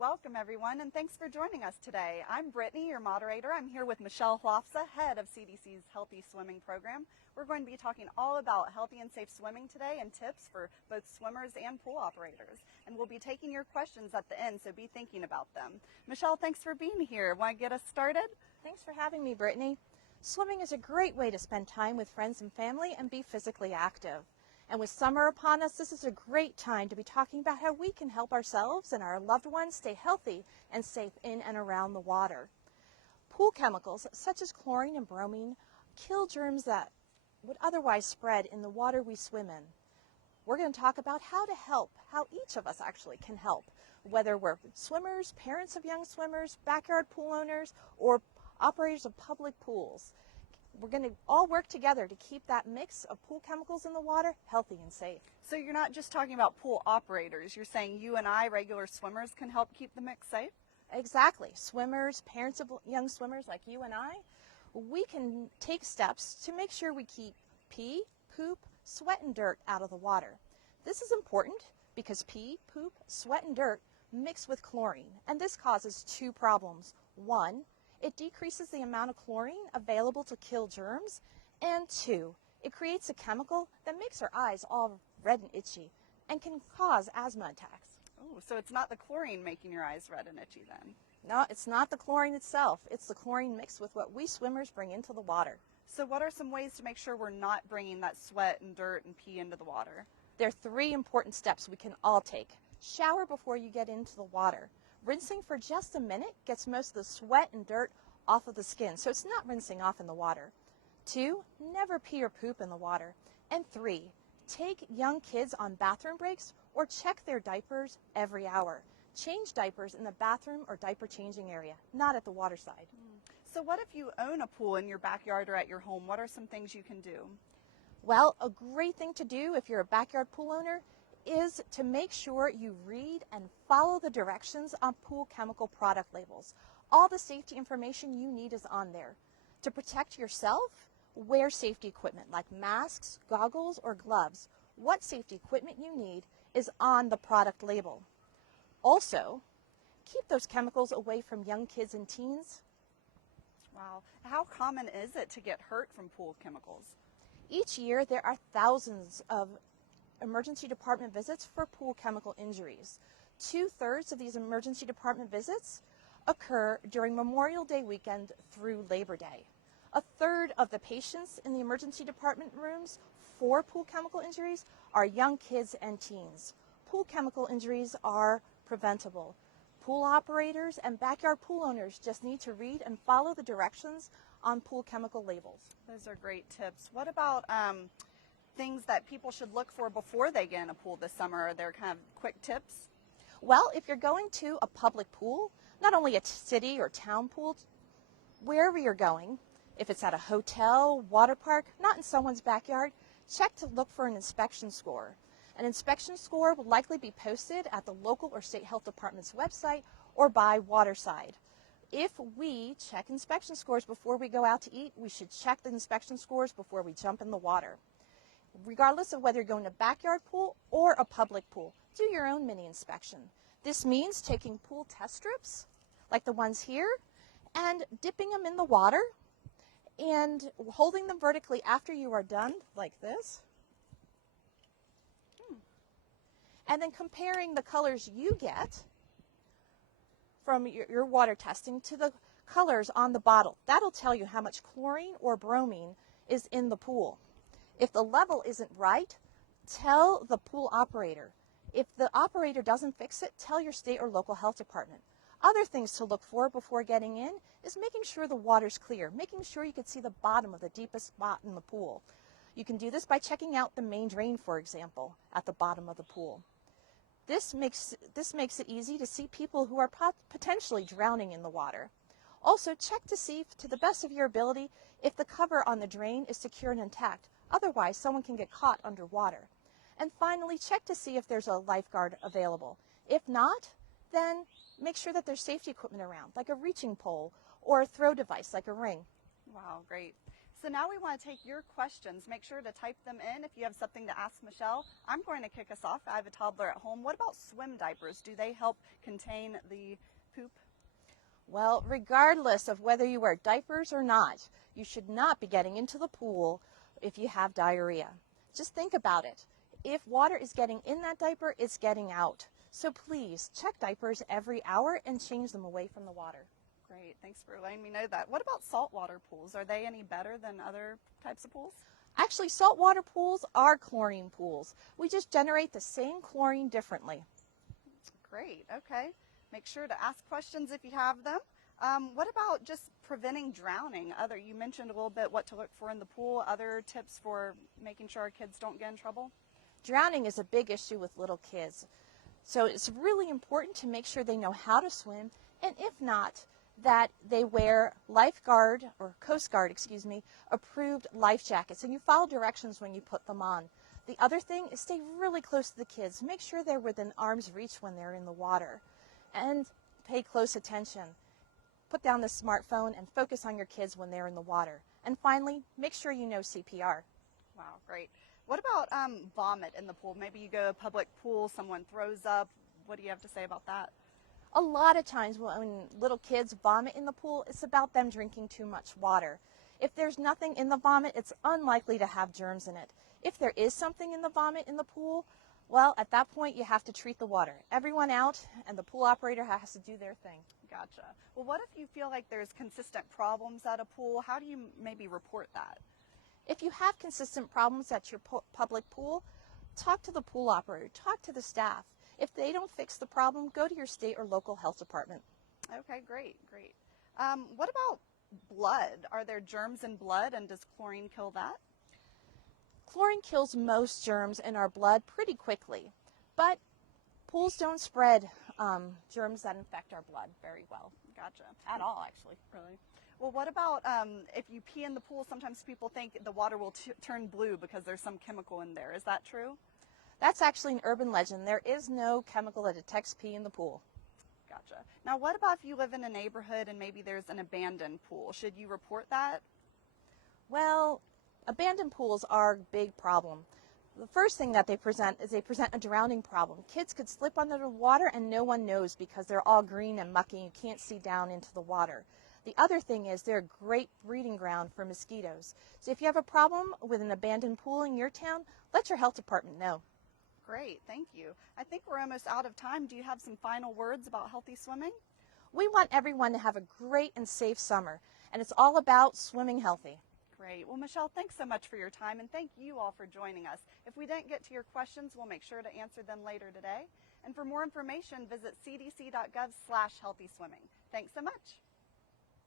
Welcome everyone, and thanks for joining us today. I'm Brittany, your moderator. I'm here with Michelle Hlofza, head of CDC's Healthy Swimming Program. We're going to be talking all about healthy and safe swimming today and tips for both swimmers and pool operators. And we'll be taking your questions at the end, so be thinking about them. Michelle, thanks for being here. Want to get us started? Thanks for having me, Brittany. Swimming is a great way to spend time with friends and family and be physically active. And with summer upon us, this is a great time to be talking about how we can help ourselves and our loved ones stay healthy and safe in and around the water. Pool chemicals such as chlorine and bromine kill germs that would otherwise spread in the water we swim in. We're going to talk about how to help, how each of us actually can help, whether we're swimmers, parents of young swimmers, backyard pool owners, or operators of public pools. We're going to all work together to keep that mix of pool chemicals in the water healthy and safe. So you're not just talking about pool operators. You're saying you and I, regular swimmers, can help keep the mix safe? Exactly. Swimmers, parents of young swimmers like you and I, we can take steps to make sure we keep pee, poop, sweat, and dirt out of the water. This is important because pee, poop, sweat, and dirt mix with chlorine, and this causes two problems. One, it decreases the amount of chlorine available to kill germs, and two, it creates a chemical that makes our eyes all red and itchy and can cause asthma attacks. Oh, so it's not the chlorine making your eyes red and itchy then? No, it's not the chlorine itself. It's the chlorine mixed with what we swimmers bring into the water. So what are some ways to make sure we're not bringing that sweat and dirt and pee into the water? There are three important steps we can all take. Shower before you get into the water. Rinsing for just a minute gets most of the sweat and dirt off of the skin, so it's not rinsing off in the water. 2, never pee or poop in the water. And 3, take young kids on bathroom breaks or check their diapers every hour. Change diapers in the bathroom or diaper changing area, not at the water side. So what if you own a pool in your backyard or at your home? What are some things you can do? Well, a great thing to do if you're a backyard pool owner is to make sure you read and follow the directions on pool chemical product labels. All the safety information you need is on there. To protect yourself, wear safety equipment like masks, goggles, or gloves. What safety equipment you need is on the product label. Also, keep those chemicals away from young kids and teens. Wow. How common is it to get hurt from pool chemicals? Each year, there are thousands of emergency department visits for pool chemical injuries. 2/3 of these emergency department visits occur during Memorial Day weekend through Labor Day. 1/3 of the patients in the emergency department rooms for pool chemical injuries are young kids and teens. Pool chemical injuries are preventable. Pool operators and backyard pool owners just need to read and follow the directions on pool chemical labels. Those are great tips. What about things that people should look for before they get in a pool this summer? Are there kind of quick tips? Well, if you're going to a public pool, not only a city or town pool, wherever you're going, if it's at a hotel, water park, not in someone's backyard, check to look for an inspection score. An inspection score will likely be posted at the local or state health department's website or by Waterside. If we check inspection scores before we go out to eat, we should check the inspection scores before we jump in the water. Regardless of whether you're going to a backyard pool or a public pool, do your own mini inspection. This means taking pool test strips, like the ones here, and dipping them in the water and holding them vertically after you are done, like this. And then comparing the colors you get from your water testing to the colors on the bottle. That'll tell you how much chlorine or bromine is in the pool. If the level isn't right, tell the pool operator. If the operator doesn't fix it, tell your state or local health department. Other things to look for before getting in is making sure the water's clear, making sure you can see the bottom of the deepest spot in the pool. You can do this by checking out the main drain, for example, at the bottom of the pool. This makes it easy to see people who are potentially drowning in the water. Also, check to see, to the best of your ability, if the cover on the drain is secure and intact. Otherwise, someone can get caught underwater. And finally, check to see if there's a lifeguard available. If not, then make sure that there's safety equipment around, like a reaching pole or a throw device like a ring. Wow, great. So now we want to take your questions. Make sure to type them in if you have something to ask Michelle. I'm going to kick us off. I have a toddler at home. What about swim diapers? Do they help contain the poop? Well, regardless of whether you wear diapers or not, you should not be getting into the pool if you have diarrhea. Just think about it. If water is getting in that diaper, it's getting out. So please check diapers every hour and change them away from the water. Great, thanks for letting me know that. What about saltwater pools? Are they any better than other types of pools? Actually, saltwater pools are chlorine pools. We just generate the same chlorine differently. Great, okay. Make sure to ask questions if you have them. What about just preventing drowning? You mentioned a little bit what to look for in the pool. Other tips for making sure our kids don't get in trouble? Drowning is a big issue with little kids. So it's really important to make sure they know how to swim, and if not, that they wear lifeguard or Coast Guard, approved life jackets, and you follow directions when you put them on. The other thing is stay really close to the kids. Make sure they're within arm's reach when they're in the water, and pay close attention. Put down the smartphone and focus on your kids when they're in the water. And finally, make sure you know CPR. Wow, great. What about vomit in the pool? Maybe you go to a public pool, someone throws up. What do you have to say about that? A lot of times when little kids vomit in the pool, it's about them drinking too much water. If there's nothing in the vomit, it's unlikely to have germs in it. If there is something in the vomit in the pool, well, at that point, you have to treat the water. Everyone out, and the pool operator has to do their thing. Gotcha. Well, what if you feel like there's consistent problems at a pool? How do you maybe report that? If you have consistent problems at your public pool, talk to the pool operator, talk to the staff. If they don't fix the problem, go to your state or local health department. Okay, great, great. What about blood? Are there germs in blood, and does chlorine kill that? Chlorine kills most germs in our blood pretty quickly, but pools don't spread germs that infect our blood very well. Gotcha. At all, actually. Really? Well, what about if you pee in the pool, sometimes people think the water will turn blue because there's some chemical in there. Is that true? That's actually an urban legend. There is no chemical that detects pee in the pool. Gotcha. Now, what about if you live in a neighborhood and maybe there's an abandoned pool? Should you report that? Well, abandoned pools are a big problem. The first thing that they present is a drowning problem. Kids could slip under the water and no one knows because they're all green and mucky and you can't see down into the water. The other thing is they're a great breeding ground for mosquitoes. So if you have a problem with an abandoned pool in your town, let your health department know. Great, thank you. I think we're almost out of time. Do you have some final words about healthy swimming? We want everyone to have a great and safe summer, and it's all about swimming healthy. Great. Well, Michelle, thanks so much for your time, and thank you all for joining us. If we didn't get to your questions, we'll make sure to answer them later today. And for more information, visit cdc.gov/healthyswimming. Thanks so much.